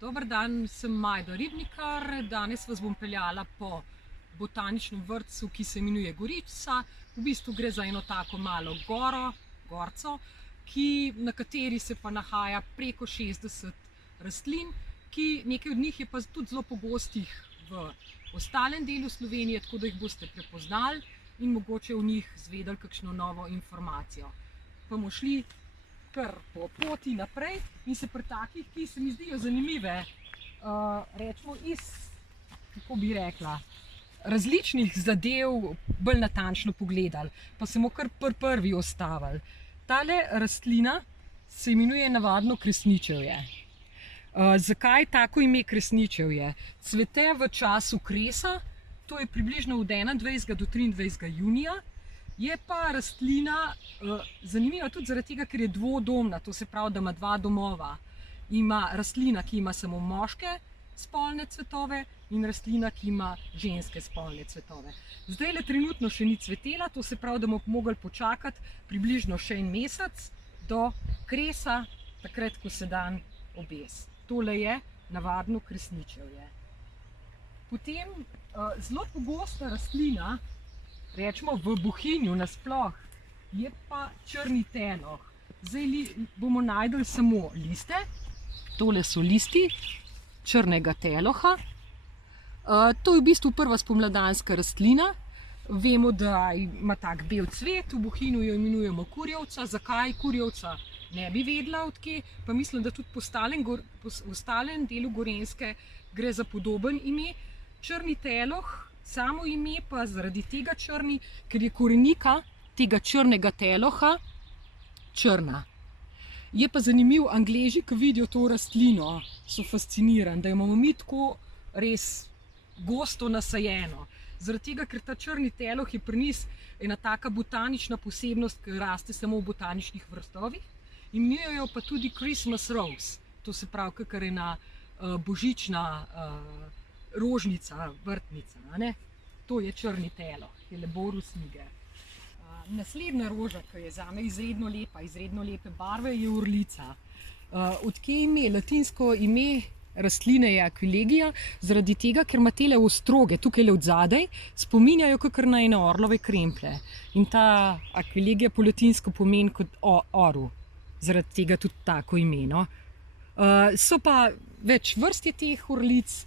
Dober dan, sem Majda Ribnikar. Danes vas bom peljala po botaničnem vrtcu, ki se imenuje Gorica. V bistvu gre za eno tako malo gorco, na kateri se pa nahaja preko 60 rastlin, ki nekaj od njih je pa tudi zelo pogostih v ostalem delu Slovenije, tako da jih boste prepoznali in mogoče v njih izvedeli kakšno novo informacijo. Pa bomo šli kar po poti naprej in se pri takih, ki se mi zdijo zanimive, rečemo kako bi rekla, različnih zadev bolj natančno pogledali, pa se bomo kar pri prvi ustavili. Tale rastlina se imenuje navadno kresničevje. Zakaj tako ime kresničevje? Cvete v času kresa, to je približno od 21. do 23. junija. Je pa rastlina zanimiva tudi zaradi tega, ker je dvodomna, to se pravi, da ima dva domova. Ima rastlina, ki ima samo moške spolne cvetove, in rastlina, ki ima ženske spolne cvetove. Zdaj le trenutno še ni cvetela, to se pravi, da bomo mogli počakati približno še en mesec do kresa, takrat, ko se dan obesi. Tole je navadno kresničevje. Potem zelo pogosta rastlina, rečemo v Bohinju nasploh, je pa črni teloh. Zdaj bomo našli samo liste. Tole so listi črnega teloha. To je v bistvu prva spomladanska rastlina. Vemo, da ima tak bel cvet, v Bohinju jo imenujemo kurjevca. Zakaj kurjevca? Ne bi vedela odkje, pa mislim, da tudi po ostalem delu Gorenjske gre za podoben ime. Črni teloh, samo ime pa zaradi tega črni, ker je korenika tega črnega teloha črna. Je pa zanimiv, Angleži, ki vidijo to rastlino, so fascinirani, da jo imamo mi tako res gosto nasajeno. Zaradi tega, ker ta črni teloh je pri nas ena taka botanična posebnost, ki raste samo v botaničnih vrstovih. Imenujejo pa tudi Christmas rose, to se pravi, kakor ena božična rožnica, vrtnica. To je črni teloh, Helleborus niger. Naslednja roža, ki je zame izredno lepa, izredno lepe barve, je urlica. Odkje ime? Latinsko ime rastline je Aquilegia, zaradi tega, ker ima tele ostroge, tukaj od zadaj, spominjajo kakor na ene orlove kremplje. In ta Aquilegia po latinsko pomeni kot orel, zaradi tega tudi tako ime. So pa več vrst je teh urlic,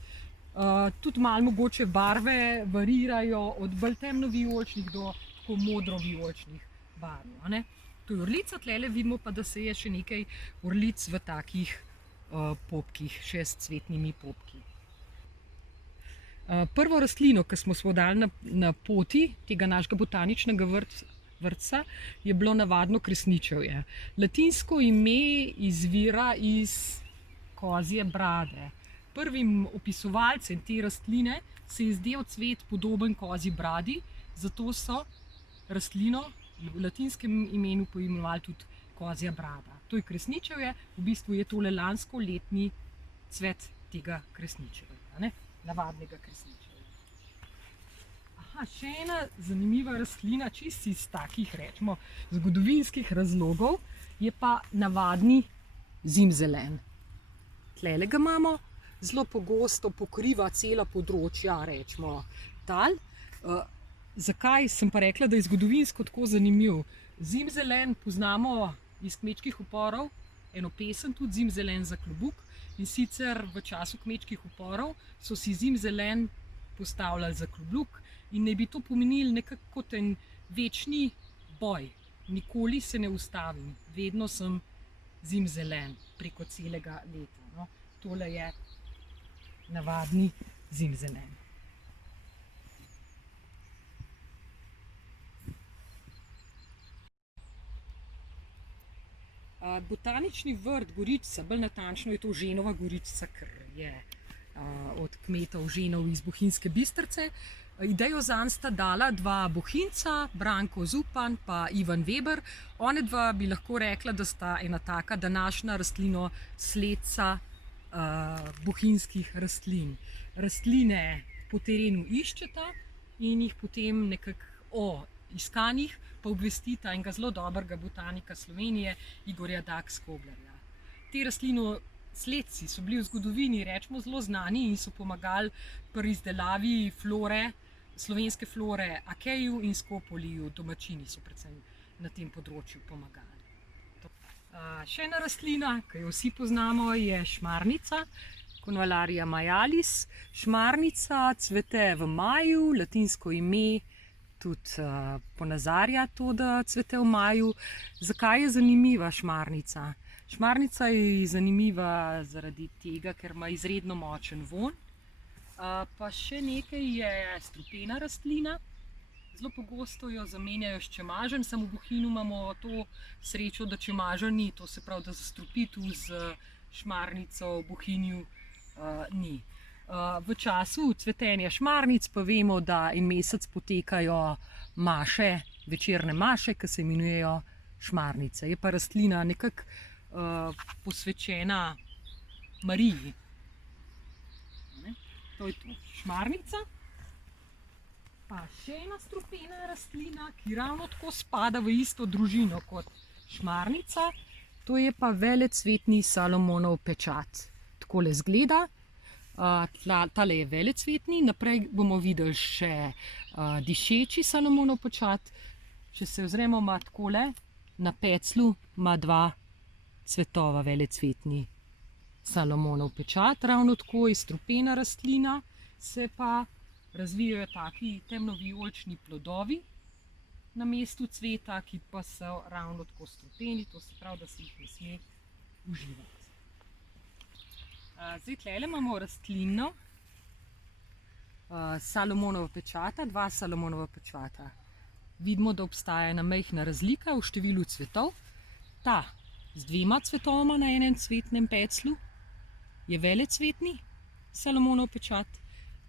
tudi malo mogoče barve varirajo od bolj temno-vijoličnih do tako modro-vijoličnih barv. To je urlica, tlele vidimo pa, da se je še nekaj urlic v takih popkih, še s cvetnimi popki. Prvo rastlino, ki smo se dali na poti tega našega botaničnega vrtca, je bilo navadno kresničevje. Latinsko ime izvira iz kozje brade. Prvim opisovalcem te rastline se je zdel cvet podoben kozji bradi, zato so rastlino v latinskem imenu poimenovali tudi kozja brada. To je kresničevje, v bistvu je tole lansko letni cvet tega kresničevja, navadnega kresničevja. Še ena zanimiva rastlina, čisto iz takih, rečemo, zgodovinskih razlogov, je pa navadni zimzelen. Tlele ga imamo, zelo pogosto pokriva cela področja, rečemo, tal. Zakaj sem pa rekla, da je zgodovinsko tako zanimiv? Zimzelen poznamo iz kmečkih uporov, eno pesem tudi, Zimzelen za klobuk, in sicer v času kmečkih uporov so si zimzelen postavljali za klobuk in naj bi to pomenili nekako kot en večni boj. Nikoli se ne ustavim, vedno sem zimzelen preko celega leta. Tole je navadni zimzelen. Botanični vrt Gorica, bolj natančno je to Ženova Gorica, ker je od kmetov Ženov iz Bohinjske Bistrice. Idejo zanj sta dala dva Bohinjca, Branko Zupan pa Ivan Veber. One dva bi lahko rekla, da sta ena taka današnja rastlinosledca bohinjskih rastlin. Rastline po terenu iščeta in jih potem nekako o iskanjih pa obvestita enega zelo dobrega botanika Slovenije, Igorja Dak Skoblarja. Te rastline sledci so bili v zgodovini, rečemo, zelo znani in so pomagali pri izdelavi flore, slovenske flore, Akeju in Skopoliju, domačini so predvsem na tem področju pomagali. Še ena rastlina, ki jo vsi poznamo, je šmarnica, Convallaria maialis. Šmarnica cvete v maju, latinsko ime tudi ponazarja to, da cvete v maju. Zakaj je zanimiva šmarnica? Šmarnica je zanimiva zaradi tega, ker ima izredno močen vonj. Pa še nekaj je strupena rastlina. Zelo pogosto jo zamenjajo s čemažem, samo v Bohinju imamo to srečo, da čemaža ni, to se pravi, da zastrupitu z šmarnico v Bohinju ni. V času cvetenja šmarnic pa vemo, da en mesec potekajo maše, večerne maše, ki se imenujejo šmarnice. Je pa rastlina nekako posvečena Mariji. To je to, šmarnica. Pa še ena strupena rastlina, ki ravno tako spada v isto družino kot šmarnica, to je pa velecvetni Salomonov pečat. Takole izgleda, tale je velecvetni, naprej bomo videli še dišeči Salomonov pečat. Če se ozremo, ima takole, na peclju ima dva cvetova velecvetni Salomonov pečat, ravno tako je strupena rastlina, se pa razvijajo taki temnovijolični plodovi na mestu cveta, ki pa so ravno tako strupeni, to se pravi, da se jih ne sme uživati. Zdaj tlele imamo rastlino Salomonova pečata, dva Salomonova pečata. Vidimo, da obstaja ena majhna razlika v številu cvetov. Ta z dvema cvetovoma na enem cvetnem peclju je velecvetni Salomonov pečat,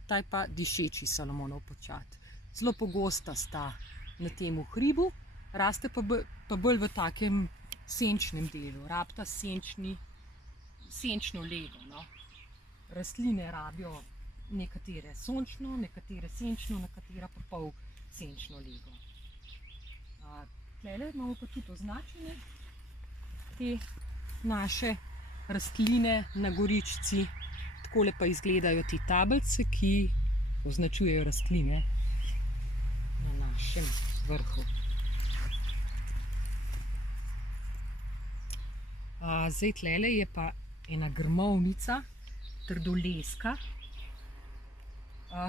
ta je pa dišeči Salomonov pečat. Zelo pogosta sta na tem hribu, raste pa bolj v takem senčnem delu, rabita senčno lego. No. Rastline rabijo nekatere sončno, nekatere senčno, nekatera pa pol senčno lego. Tlele imamo pa tudi označene te naše rastline na goričci. Takole pa izgledajo te tablice, ki označujejo rastline na našem vrhu. Zdaj tlele je pa ena grmovnica, trdoleska.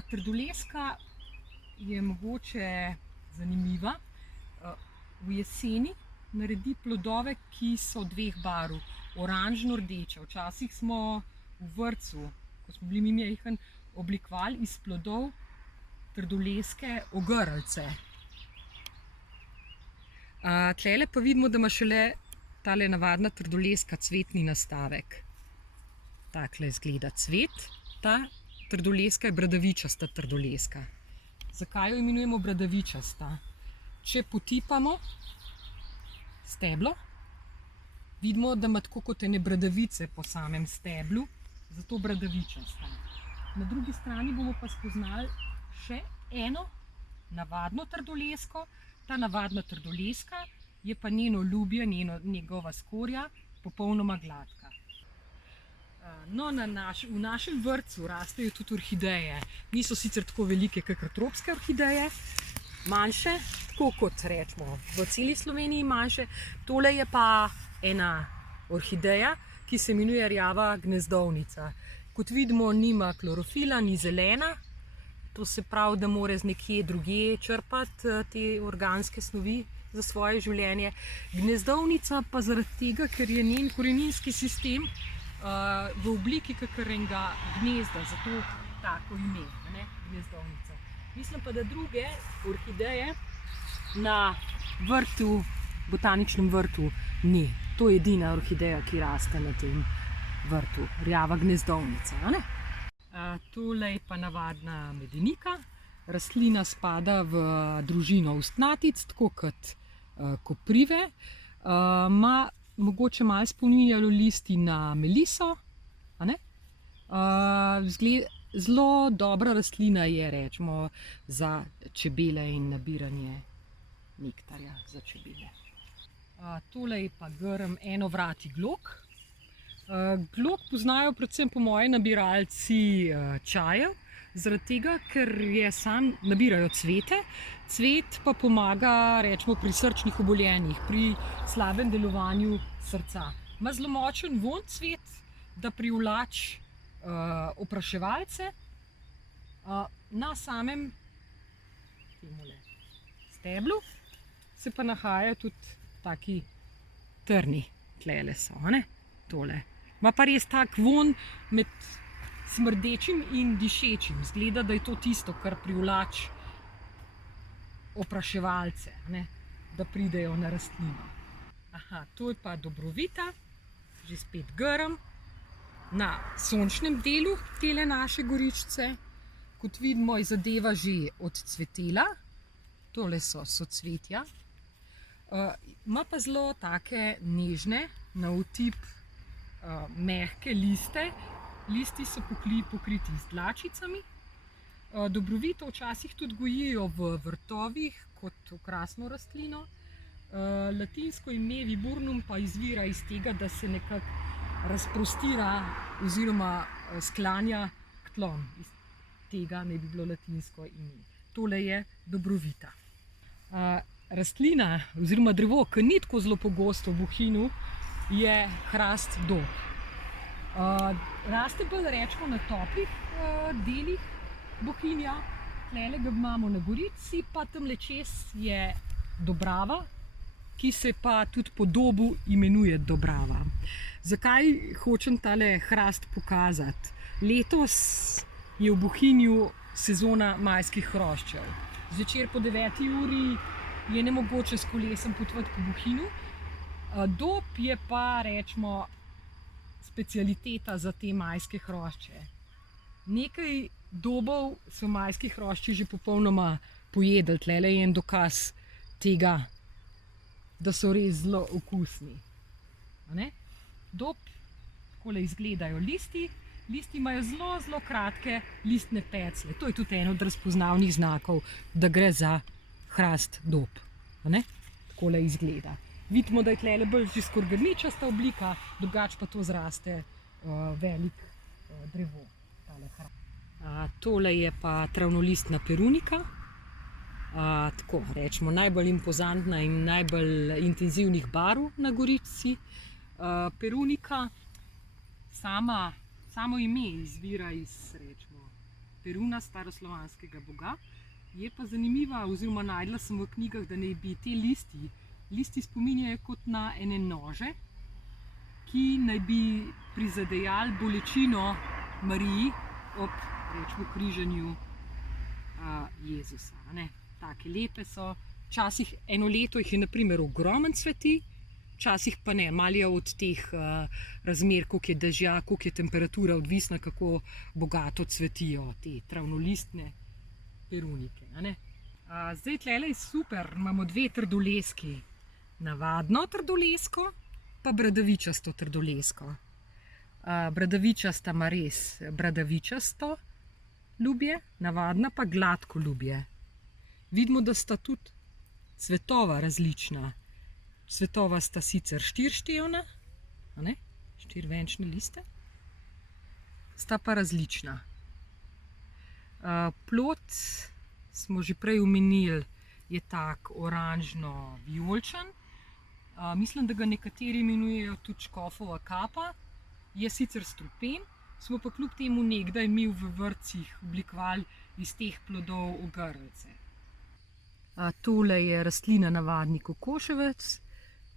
Trdoleska je mogoče zanimiva. V jeseni naredi plodove, ki so dveh barv, oranžno-rdeče. Včasih smo v vrtcu, ko smo bili mi majhni, oblikovali iz plodov trdoleske ogrlice. Tlele pa vidimo, da ima šele tale navadna trdoleska cvetni nastavek. Takle izgleda cvet. Ta trdoleska je bradavičasta trdoleska. Zakaj jo imenujemo bradavičasta? Če potipamo steblo, vidimo, da ima tako kot ene bradavice po samem steblu, zato bradavičasta. Na drugi strani bomo pa spoznali še eno navadno trdolesko. Ta navadna trdoleska je pa njeno ljubje, njegova skorja popolnoma gladka. No, v našem vrtcu rastejo tudi orhideje. Niso sicer tako velike kakor tropske orhideje, manjše, tako kot rečemo v celi Sloveniji manjše. Tole je pa ena orhideja, ki se imenuje rjava gnezdovnica. Kot vidimo, nima klorofila, ni zelena. To se pravi, da mora z nekje drugje črpati te organske snovi za svoje življenje. Gnezdovnica pa zaradi tega, ker je njen koreninski sistem v obliki kakršnega gnezda, zato tako ime, gnezdovnica. Mislim pa, da druge orhideje na vrtu, botaničnem vrtu ni. To je edina orhideja, ki raste na tem vrtu, rjava gnezdovnica. Tole je pa navadna medenika. Rastlina spada v družino ustnatic, tako kot koprive. Mogoče malo spominjajo listi na meliso. Zelo dobra rastlina je, rečemo, za čebele in nabiranje nektarja za čebele. Tole je pa grm enovrati glog. Glog poznajo predvsem po moje nabiralci čajev, zaradi tega, ker nabirajo cvete. Cvet pa pomaga, rečemo, pri srčnih obolenjih, pri slabem delovanju srca. Ima zelo močen vonj cvet, da privlači opraševalce. Na samem steblu se pa nahajajo tudi taki trni, tlele so, tole. Ima pa res tak vonj med smrdečim in dišečim. Zgleda, da je to tisto, kar privlači opraševalce, da pridejo na rastlino. To je pa Dobrovita, že spet grm, na sončnem delu tele naše goričice. Kot vidimo, je zadeva že odcvetela. Tole so socvetja. Ima pa zelo take nežne, na otip mehke liste. Listi so pokriti z dlačicami. Dobrovito včasih tudi gojijo v vrtovih kot okrasno rastlino. Latinsko ime viburnum pa izvira iz tega, da se nekako razprostira oziroma sklanja k tlom. Iz tega ne bi bilo latinsko ime. Tole je Dobrovita. Rastlina oziroma drevo, ki ni tako zelo pogosto v Bohinju, je hrast dob. Raste bolj, rečemo, na toplih delih Bohinja. Tlele ga imamo na Gorici, pa tamle čez je Dobrava, ki se pa tudi po dobu imenuje Dobrava. Zakaj hočem tale hrast pokazati? Letos je v Bohinju sezona majskih hroščev. Zvečer po 9. uri je nemogoče s kolesom potovati po Bohinju. Dob je pa, rečemo, specialiteta za te majske hrošče. Nekaj dobov so majski hrošči že popolnoma pojedli. Tlele je en dokaz tega, da so res zelo okusni. Dob, takole izgledajo listi. Listi imajo zelo kratke listne peclje. To je tudi eno od razpoznavnih znakov, da gre za hrast dob. Takole izgleda. Vidimo, da je tlele bolj že skoraj grmičasta oblika, drugače pa to zraste velik drevo. Tole je pa travnolistna perunika. Tako, rečemo, najbolj impozantna in najbolj intenzivnih barv na Gorici. Perunika, samo ime izvira iz, rečemo, Peruna, staroslovanskega boga. Je pa zanimiva, oziroma najdla sem v knjigah, da naj bi te listi spominjajo kot na ene nože, ki naj bi prizadejali bolečino Mariji ob, rečemo, križanju Jezusa. Take lepe so. Včasih eno leto jih je na primer ogromen cveti, včasih pa ne. Malo je od teh razmer, koliko je dežja, koliko je temperatura, odvisna, kako bogato cvetijo te travnolistne perunike. Zdaj tlele je super, imamo dve trdoleski. Navadno trdolesko, pa bradavičasto trdolesko. Bradavičasta ima res bradavičasto ljubje, navadna pa gladko ljubje. Vidimo, da sta tudi cvetova različna. Cvetova sta sicer štirštevna, štirivenčne liste, sta pa različna. Plod, smo že prej omenili, je tak oranžno-vijoličen. Mislim, da ga nekateri imenujejo tudi škofova kapa. Je sicer strupen, smo pa kljub temu nekdaj mi v vrtcih oblikovali iz teh plodov ogrlice. Tole je rastlina navadni kokoševec.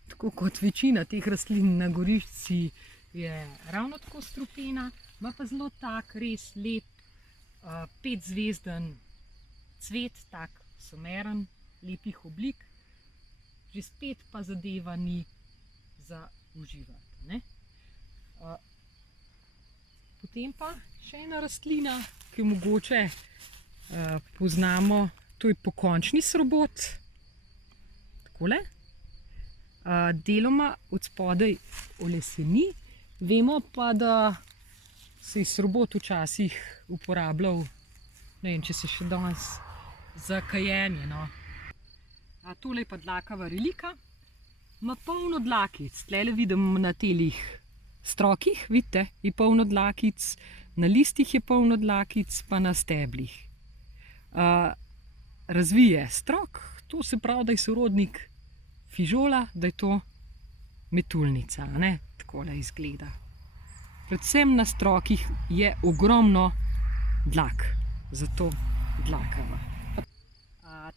Tako kot večina teh rastlin na Gorici je ravno tako strupena. Ima pa zelo tak res lep 5-zvezden cvet, tak someren, lepih oblik. Že spet pa zadeva ni za uživati. Potem pa še ena rastlina, ki jo mogoče poznamo, to je pokončni srobot. Takole. Deloma od spodaj oleseni. Vemo pa, da se je srobot včasih uporabljal, ne vem, če se še danes, za kajenje. Tole je pa dlakava relika. Ima polno dlakic. Tlele vidim na telih strokih, vidite, je polno dlakic, na listih je polno dlakic, pa na steblih. Razvije strok, to se pravi, da je sorodnik fižola, da je to metulnica, ne? Takole izgleda. Predvsem na strokih je ogromno dlak, zato dlakava.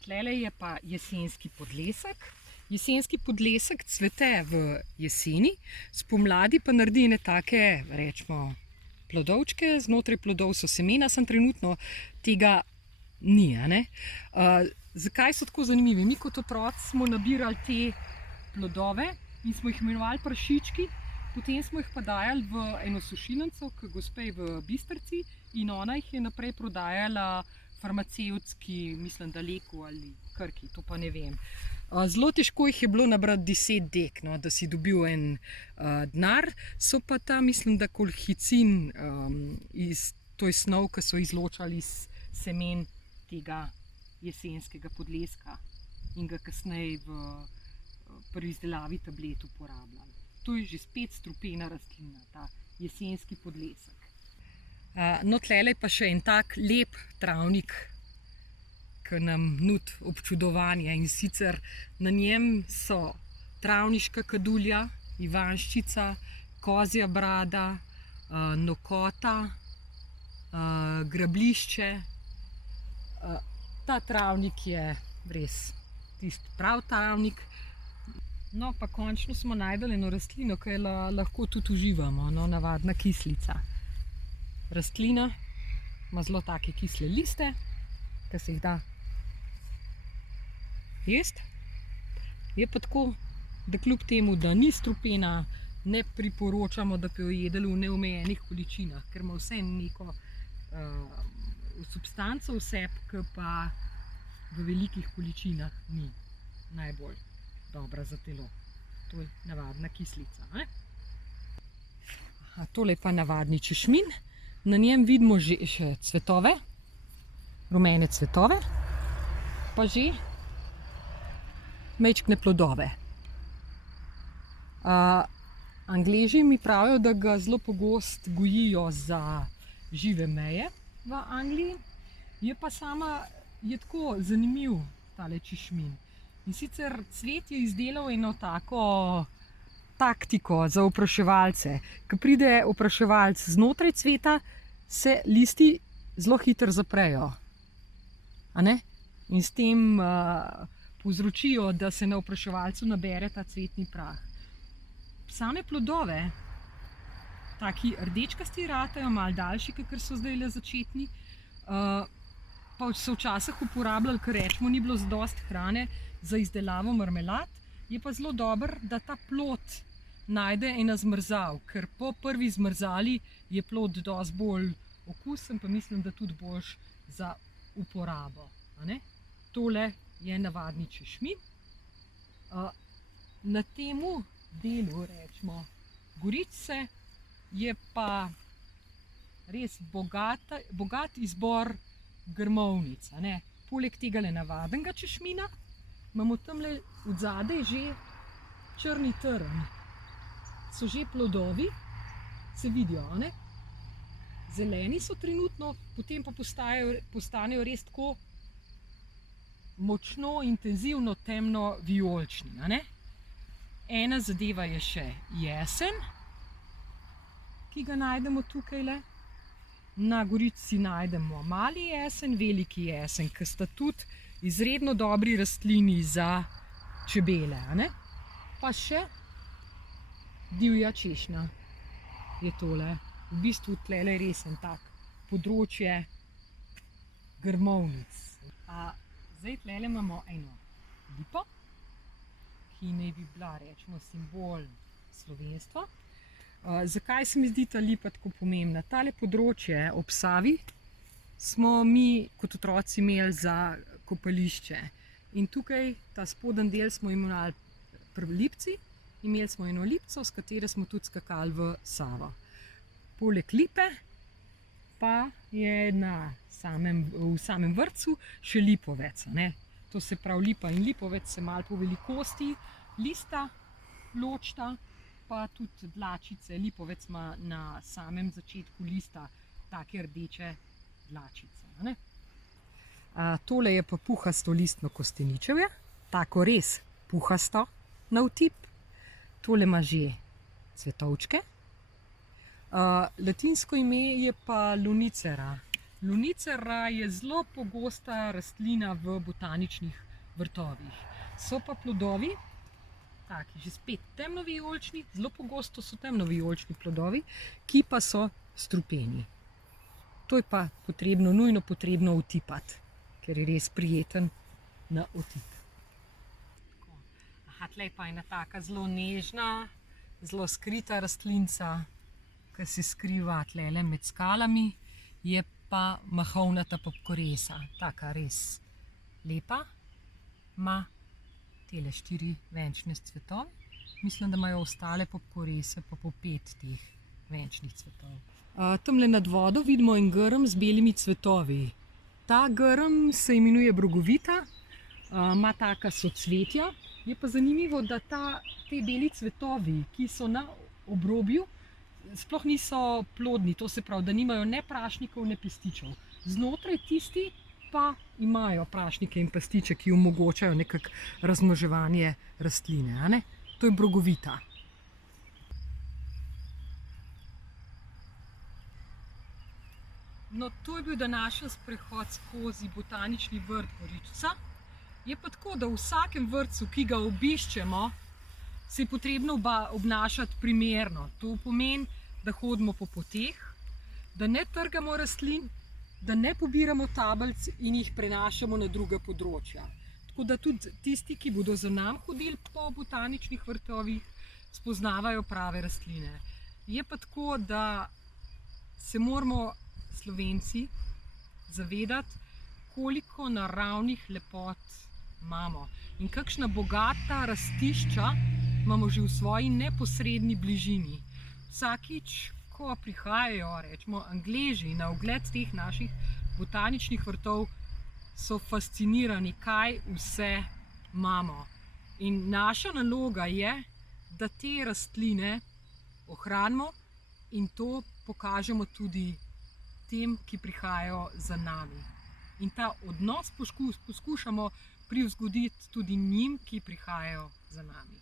Tlele je pa jesenski podlesek. Jesenski podlesek cvete v jeseni, spomladi pa naredi ne take, rečemo, plodovčke, znotraj plodov so semena, sem trenutno tega ni, ne? Zakaj so tako zanimivi? Mi kot otroci smo nabirali te plodove in smo jih imenovali prašički, potem smo jih pa dajali v eno sušilnico k gospej v Bistrici in ona jih je naprej prodajala farmacevtski, mislim, da Leku ali Krki, to pa ne vem. Zelo težko jih je bilo nabrati 10 dek, no, da si dobil en denar, so pa ta, mislim, da kolhicin, to je snov, ki so izločali iz semen tega jesenskega podleska in ga kasneje pri izdelavi tablet uporabljali. To je že spet strupena rastlina, ta jesenski podlesek. No, tlele pa še en tak lep travnik, ki nam nudi občudovanje, in sicer na njem so travniška kadulja, ivanščica, kozja brada, nokota, grablišče. Ta travnik je res tisti prav travnik. No, pa končno smo našli eno rastlino, ki jo lahko tudi uživamo, no, navadna kislica. Rastlina ima zelo take kisle liste, ki se jih da jesti. Je pa tako, da kljub temu, da ni strupena, ne priporočamo, da bi jo jedli v neomejenih količinah, ker ima vse neko substanco v sebi, ki pa v velikih količinah ni najbolj dobra za telo. To je navadna kislica. Tole je pa navadni češmin. Na njem vidimo že še cvetove, rumene cvetove, pa že majčkne plodove. Angleži mi pravijo, da ga zelo pogosto gojijo za žive meje v Angliji. Je pa je tako zanimiv tale češmin. In sicer cvet je izdelal eno tako taktiko za opraševalce. Ko pride opraševalc znotraj cveta, se listi zelo hitro zaprejo. In s tem povzročijo, da se na opraševalcu nabere ta cvetni prah. Same plodove, taki rdečkasti ratejo, malo daljši, kakor so zdajle začetni, pa so včasih uporabljali, ker rečemo, ni bilo zadosti hrane za izdelavo marmelad. Je pa zelo dobro, da ta plod najde ena zmrzal, ker po prvi zmrzali je plod dosti bolj okusen, pa mislim, da tudi boljš za uporabo. Tole je navadni češmin. Na temu delu, rečemo, Gorice, je pa res bogat izbor grmovnic. Poleg tega navadnega češmina imamo tamle odzadaj že črni trn. So že plodovi, se vidijo, zeleni so trenutno, potem pa postanejo res tako močno, intenzivno temno vijolični. Ena zadeva je še jesen, ki ga najdemo tukajle. Na Gorici najdemo mali jesen, veliki jesen, ki sta tudi izredno dobri rastlini za čebele. Pa še divja češnja je tole. V bistvu tlele je res en tak področje grmovnic. Zdaj tlele imamo eno lipo, ki naj bi bila, rečemo, simbol slovenstva. Zakaj se mi zdi ta lipa tako pomembna? Tale področje ob Savi smo mi kot otroci imeli za kopališče. In tukaj, ta spodnji del smo imenovali lipci. Imeli smo eno lipco, s katero smo tudi skakali v Savo. Poleg lipe pa je v samem vrtcu še lipovec. To se pravi, lipa in lipovec se malo po velikosti lista ločita, pa tudi dlačice. Lipovec ima na samem začetku lista take rdeče dlačice. Ne? Tole je pa puhasto listno kosteničevje, tako res puhasto na vtip. Tole ima že cvetovčke. Latinsko ime je pa lunicera. Lunicera je zelo pogosta rastlina v botaničnih vrtovih. So pa plodovi, taki že spet temnovijolični, zelo pogosto so temnovijolični plodovi, ki pa so strupeni. To je pa nujno potrebno vtipati, ker je res prijeten na vtip. Tle pa ena taka zelo nežna, zelo skrita rastlinca, ki se skriva tlele med skalami, je pa mahovnata popkoresa, taka res lepa. Ima tele 4 venčne cvetove. Mislim, da imajo ostale popkorese pa po 5 teh venčnih cvetov. Tamle nad vodo vidimo en grm z belimi cvetovi. Ta grm se imenuje brogovita, ima taka socvetja. Je pa zanimivo, da te beli cvetovi, ki so na obrobju, sploh niso plodni, to se pravi, da nimajo ne prašnikov, ne pestičev. Znotraj tisti pa imajo prašnike in pestiče, ki omogočajo nekako razmnoževanje rastline. Ne? To je brogovita. No, to je bil današnji sprehod skozi botanični vrt Goričica. Je pa tako, da v vsakem vrtcu, ki ga obiščemo, se je potrebno obnašati primerno. To pomeni, da hodimo po poteh, da ne trgamo rastlin, da ne pobiramo tablic in jih prenašamo na druga področja. Tako da tudi tisti, ki bodo za nami hodili po botaničnih vrtovih, spoznavajo prave rastline. Je pa tako, da se moramo Slovenci zavedati, koliko naravnih lepot imamo in kakšna bogata rastišča imamo že v svoji neposredni bližini. Vsakič, ko prihajajo, recimo, Angleži na ogled teh naših botaničnih vrtov, so fascinirani, kaj vse imamo. In naša naloga je, da te rastline ohranimo in to pokažemo tudi tem, ki prihajajo za nami. In ta odnos poskušamo privzgoditi tudi njim, ki prihajajo za nami.